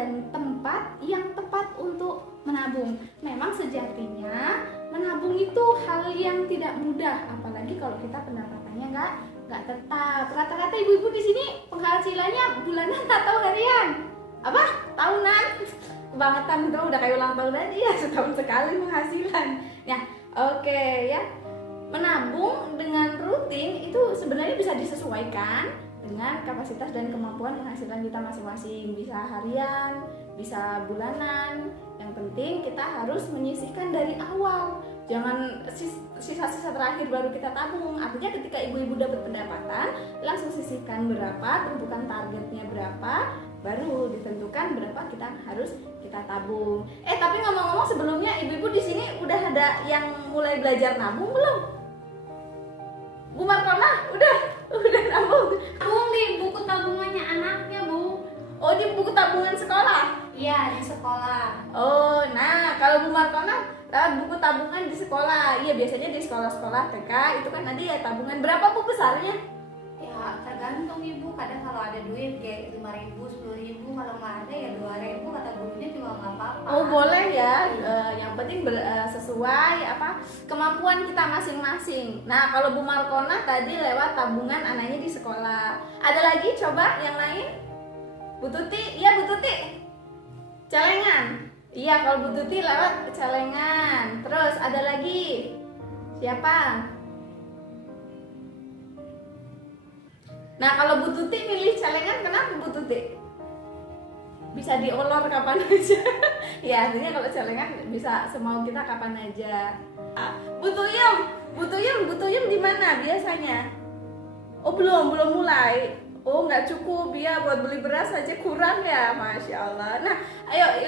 dan tempat yang tepat untuk menabung. Memang sejatinya menabung itu hal yang tidak mudah, apalagi kalau kita pendapatannya nggak tetap. Rata-rata ibu-ibu di sini penghasilannya bulanan atau harian? Apa? Tahunan? Kebangetan itu udah kayak ulang tahun aja ya, setahun sekali penghasilan. Ya, oke ya. Menabung dengan rutin itu sebenarnya bisa disesuaikan dengan kapasitas dan kemampuan penghasilan kita masing-masing. Bisa harian, bisa bulanan. Yang penting kita harus menyisihkan dari awal. Jangan sisa-sisa terakhir baru kita tabung. Artinya ketika ibu-ibu dapat pendapatan, langsung sisihkan berapa, tentukan targetnya berapa, baru ditentukan berapa harus kita tabung. Tapi ngomong-ngomong, sebelumnya ibu-ibu di sini udah ada yang mulai belajar nabung belum? Bu Markona udah nabung. Nabung di buku tabungannya anaknya, Bu. Oh, di buku tabungan sekolah? Iya, di sekolah. Oh, nah kalau Bu Markona lewat buku tabungan di sekolah. Iya, biasanya di sekolah-sekolah TK itu kan ada ya tabungan. Berapa Bu besarnya? Ya, tergantung Ibu. Kadang kalau ada duit kayak 5.000, 10.000, kalau nggak ada ya 2.000, kata gurunya juga nggak apa-apa. Oh, boleh ya. Yang penting sesuai kemampuan kita masing-masing. Nah, kalau Bu Markona tadi lewat tabungan anaknya di sekolah. Ada lagi coba yang lain? Bu Tuti? Iya, Bu Tuti. Celengan. Iya, kalau Bu Tuti lewat celengan. Terus ada lagi? Siapa? Nah, kalau Bu Tuti milih celengan, kenapa Bu Tuti? Bisa diolor kapan aja. Ya, artinya kalau celengan bisa semau kita kapan aja. Bu Tuyum di mana biasanya? Oh, belum mulai. Oh, nggak cukup ya, buat beli beras aja kurang ya, Masya Allah. Nah, ayo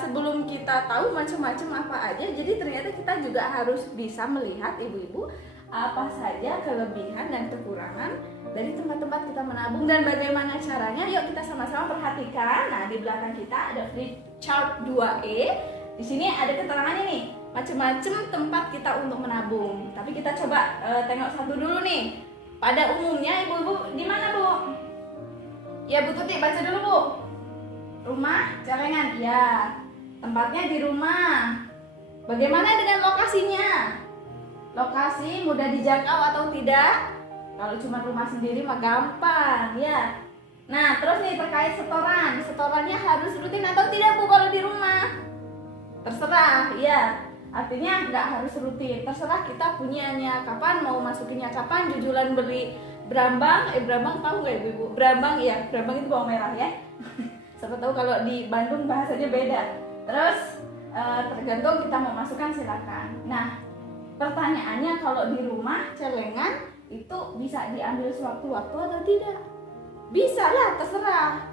sebelum kita tahu macam-macam apa aja, jadi ternyata kita juga harus bisa melihat ibu-ibu apa saja kelebihan dan kekurangan dari tempat-tempat kita menabung dan bagaimana caranya. Yuk kita sama-sama perhatikan. Nah, di belakang kita ada flip chart 2E. Di sini ada keterangannya nih, macam-macam tempat kita untuk menabung. Tapi kita coba tengok satu dulu nih. Pada umumnya ibu-ibu di mana, Bu? Ya, Bu Tuti baca dulu, Bu. Rumah, celengan. Ya, tempatnya di rumah. Bagaimana dengan lokasinya? Lokasi mudah dijangkau atau tidak? Kalau cuma rumah sendiri mah gampang, ya. Nah, terus nih terkait setoran. Setorannya harus rutin atau tidak, Bu, kalau di rumah? Terserah, ya. Artinya nggak harus rutin, terserah kita punyanya kapan, mau masukinnya kapan. Jujulan beli brambang, brambang tahu nggak ibu? Brambang, ya, brambang itu bawang merah ya. Siapa tahu kalau di Bandung bahasanya beda. Terus tergantung kita mau masukkan silakan. Nah, pertanyaannya kalau di rumah celengan itu bisa diambil sewaktu-waktu atau tidak? Bisa lah,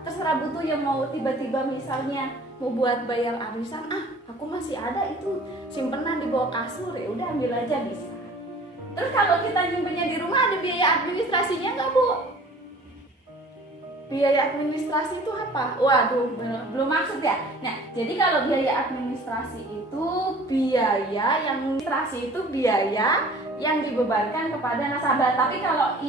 terserah butuh yang mau tiba-tiba misalnya mau buat bayar arisan, aku masih ada itu simpenan di bawah kasur, ya udah ambil aja, bisa. Terus kalau kita nyimpennya di rumah ada biaya administrasinya nggak, Bu? Biaya administrasi itu apa? Waduh, belum maksud ya. Nah, jadi kalau biaya administrasi itu biaya yang dibebankan kepada nasabah. Tapi kalau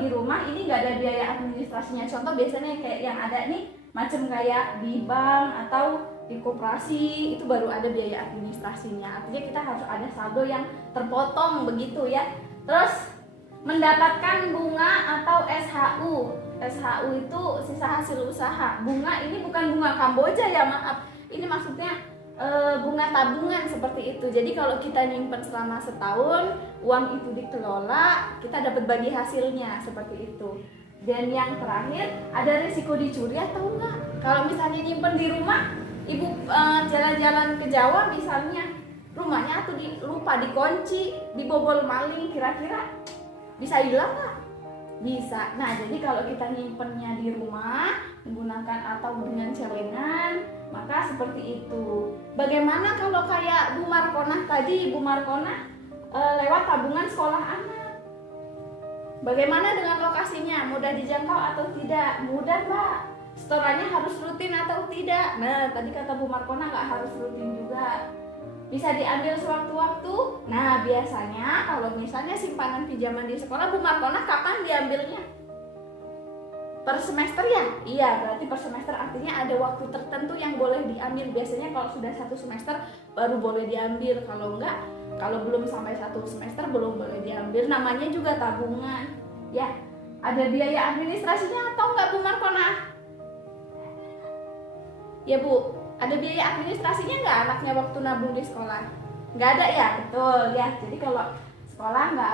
di rumah ini nggak ada biaya administrasinya. Contoh biasanya kayak yang ada nih, macam kayak di bank atau di koperasi, itu baru ada biaya administrasinya. Artinya kita harus ada saldo yang terpotong begitu ya. Terus mendapatkan bunga atau SHU. SHU itu sisa hasil usaha. Bunga ini bukan bunga Kamboja ya, maaf. Ini maksudnya bunga tabungan seperti itu. Jadi kalau kita nyimpen selama setahun, uang itu dikelola, kita dapat bagi hasilnya seperti itu. Dan yang terakhir, ada risiko dicuri atau enggak? Kalau misalnya nyimpen di rumah, ibu jalan-jalan ke Jawa misalnya, rumahnya tuh lupa dikunci, dibobol maling, kira-kira bisa hilang nggak? Bisa. Nah, jadi kalau kita nyimpennya di rumah menggunakan atau dengan celengan, maka seperti itu. Bagaimana kalau kayak Bu Markona tadi, Bu Markona lewat tabungan sekolah anak? Bagaimana dengan lokasinya? Mudah dijangkau atau tidak? Mudah, Mbak. Setorannya harus rutin atau tidak? Nah, tadi kata Bu Markona nggak harus rutin juga. Bisa diambil sewaktu-waktu. Nah, biasanya kalau misalnya simpanan pinjaman di sekolah, Bu Markona kapan diambilnya? per semester ya? Iya, berarti per semester artinya ada waktu tertentu yang boleh diambil. Biasanya kalau sudah 1 semester baru boleh diambil. Kalau enggak, kalau belum sampai 1 semester belum boleh diambil. Namanya juga tabungan. Ya, ada biaya administrasinya atau enggak Bu Markona? Ya Bu, ada biaya administrasinya enggak anaknya waktu nabung di sekolah? Enggak ada ya? Betul ya. Jadi kalau sekolah enggak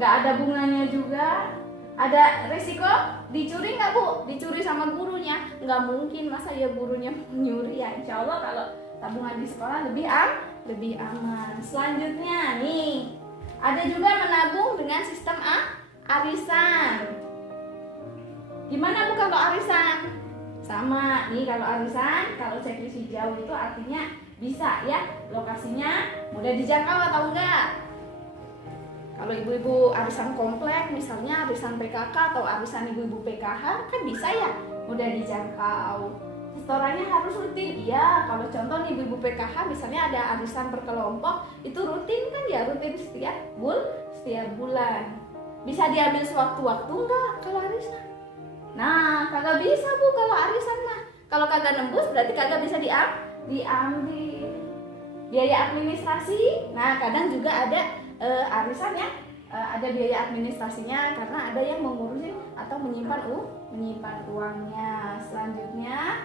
ada bunganya juga. Ada resiko dicuri nggak Bu? Dicuri sama gurunya? Nggak mungkin, masa ya gurunya nyuri ya. Insya Allah kalau tabungan di sekolah lebih aman. Selanjutnya nih, ada juga menabung dengan sistem arisan. Gimana Bu kalau arisan? Sama nih, kalau arisan, kalau checklist hijau itu artinya bisa ya, lokasinya mudah dijangkau atau enggak. Kalau ibu-ibu arisan komplek, misalnya arisan PKK atau arisan ibu-ibu PKH, kan bisa ya, mudah dijangkau. Setorannya harus rutin, iya. Kalau contoh nih ibu-ibu PKH, misalnya ada arisan berkelompok, itu rutin kan ya, rutin setiap bulan. Bisa diambil sewaktu-waktu enggak kalau arisan? Nah, kagak bisa Bu kalau arisan mah. Kalau kagak nembus berarti kagak bisa diambil. Biaya administrasi, nah kadang juga ada arisan ya, ada biaya administrasinya karena ada yang mengurusin atau menyimpan uangnya. Selanjutnya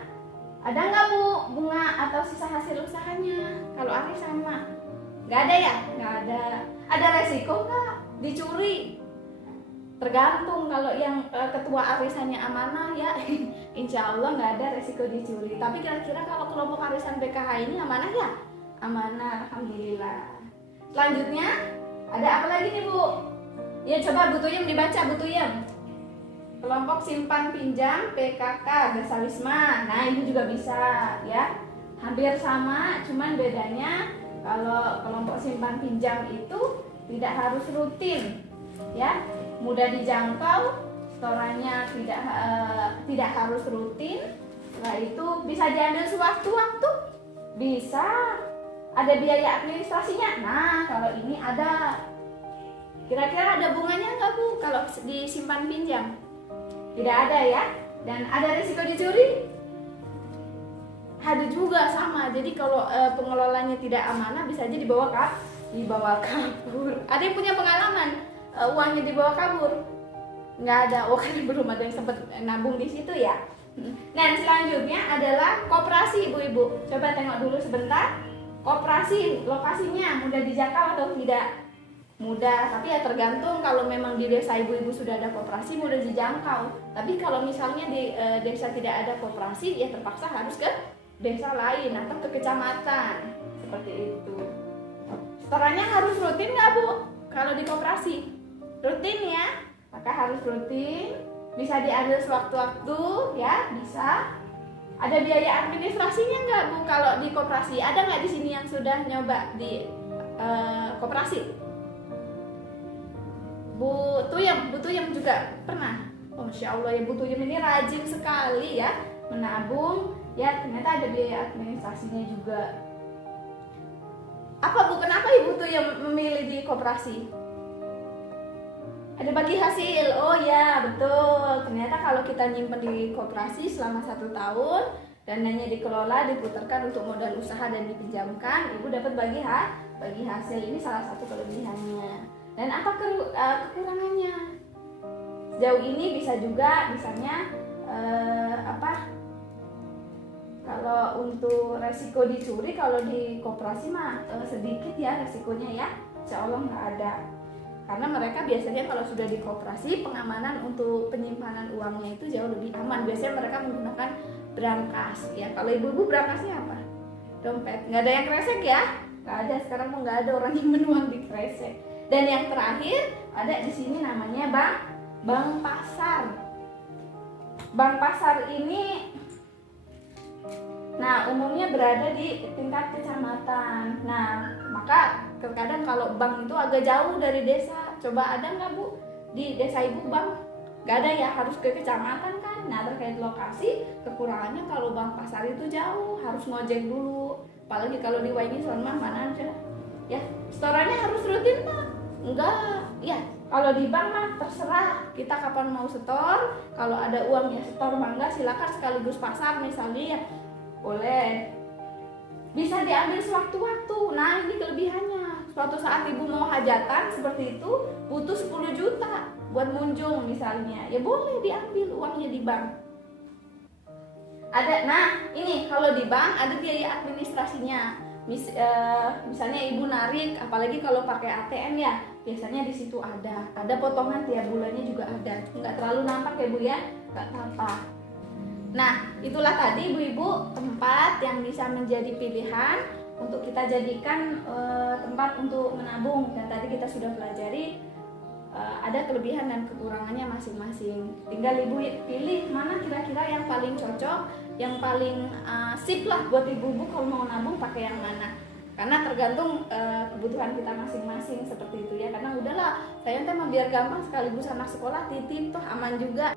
ada nggak Bu bunga atau sisa hasil usahanya kalau arisan mah? Nggak ada ya? Nggak ada. Ada resiko nggak dicuri? Tergantung. Kalau yang ketua arisannya amanah ya insya Allah nggak ada resiko dicuri. Tapi kira-kira kalau kelompok arisan PKH ini amanah ya? Amanah, alhamdulillah. Selanjutnya ada apa lagi nih Bu? Ya coba Bu Tuyem dibaca Bu Tuyem. Kelompok simpan pinjam PKK Desa Wisma. Nah ini juga bisa ya. Hampir sama, cuman bedanya kalau kelompok simpan pinjam itu tidak harus rutin ya. Mudah dijangkau, setorannya tidak harus rutin. Setelah itu bisa diambil sewaktu-waktu. Bisa. Ada biaya administrasinya. Nah, kalau ini ada. Kira-kira ada bunganya nggak Bu kalau disimpan pinjam? Tidak ada ya. Dan ada risiko dicuri? Ada juga, sama. Jadi kalau pengelolanya tidak amanah bisa aja dibawa kabur. Ada yang punya pengalaman uangnya dibawa kabur? Nggak ada. Oh, karena belum ada yang sempat nabung di situ ya. Dan selanjutnya adalah koperasi ibu-ibu. Coba tengok dulu sebentar. Koperasi, lokasinya mudah dijangkau atau tidak? Mudah, tapi ya tergantung. Kalau memang di desa ibu-ibu sudah ada koperasi mudah dijangkau. Tapi kalau misalnya di desa tidak ada koperasi, ya terpaksa harus ke desa lain atau ke kecamatan. Seperti itu. Setorannya harus rutin nggak Bu? Kalau di koperasi? Rutin ya, maka harus rutin. Bisa diambil sewaktu-waktu ya, bisa. Ada biaya administrasinya nggak Bu kalau di koperasi? Ada nggak di sini yang sudah nyoba di koperasi? Bu Tuyem juga pernah. Oh, Masya Allah ya, Bu Tuyem ini rajin sekali ya menabung. Ya ternyata ada biaya administrasinya juga. Apa Bu, kenapa Ibu Tuyem memilih di koperasi? Ada bagi hasil. Oh ya betul. Ternyata kalau kita nyimpen di koperasi selama 1 tahun, dananya dikelola, diputarkan untuk modal usaha dan dipinjamkan, ibu dapat bagi hasil. Ini salah satu kelebihannya. Dan apa kekurangannya? Sejauh ini bisa juga misalnya kalau untuk resiko dicuri, kalau di koperasi mah sedikit ya resikonya ya. Insya Allah nggak ada. Karena mereka biasanya kalau sudah di koperasi, pengamanan untuk penyimpanan uangnya itu jauh lebih aman. Biasanya mereka menggunakan brankas ya. Kalau ibu-ibu brankasnya apa? Dompet. Nggak ada yang kresek ya? Nggak ada. Sekarang mau nggak ada orang yang menuang di kresek. Dan yang terakhir ada di sini namanya bank pasar. Bank pasar ini, nah umumnya berada di tingkat kecamatan. Nah maka terkadang kalau bank itu agak jauh dari desa. Coba ada nggak Bu di desa ibu bank? Nggak ada ya, harus ke kecamatan kan. Nah terkait lokasi, kekurangannya kalau bank pasar itu jauh, harus ngojek dulu. Apalagi kalau di Waini Sonmah mana aja ya. Setorannya harus rutin Pak? Enggak ya, Kalau di bank mah terserah kita kapan mau setor. Kalau ada uang ya setor, mangga silakan sekaligus pasar misalnya ya boleh. Bisa diambil sewaktu-waktu. Nah ini kelebihannya. Suatu saat ibu mau hajatan seperti itu butuh 10 juta buat munjung misalnya, ya boleh diambil uangnya di bank. Ada, nah ini kalau di bank ada biaya administrasinya. Misalnya ibu narik, apalagi kalau pakai ATM ya, biasanya di situ ada potongan tiap bulannya juga ada. Nggak terlalu nampak ya bu ya, nggak apa-apa. Nah itulah tadi ibu-ibu tempat yang bisa menjadi pilihan untuk kita jadikan tempat untuk menabung. Dan tadi kita sudah pelajari ada kelebihan dan kekurangannya masing-masing. Tinggal ibu pilih mana kira-kira yang paling cocok, yang paling sip lah buat ibu-ibu kalau mau nabung pakai yang mana. Karena tergantung kebutuhan kita masing-masing seperti itu ya. Karena udahlah, saya mah biar gampang sekaligus anak sekolah titip toh aman juga.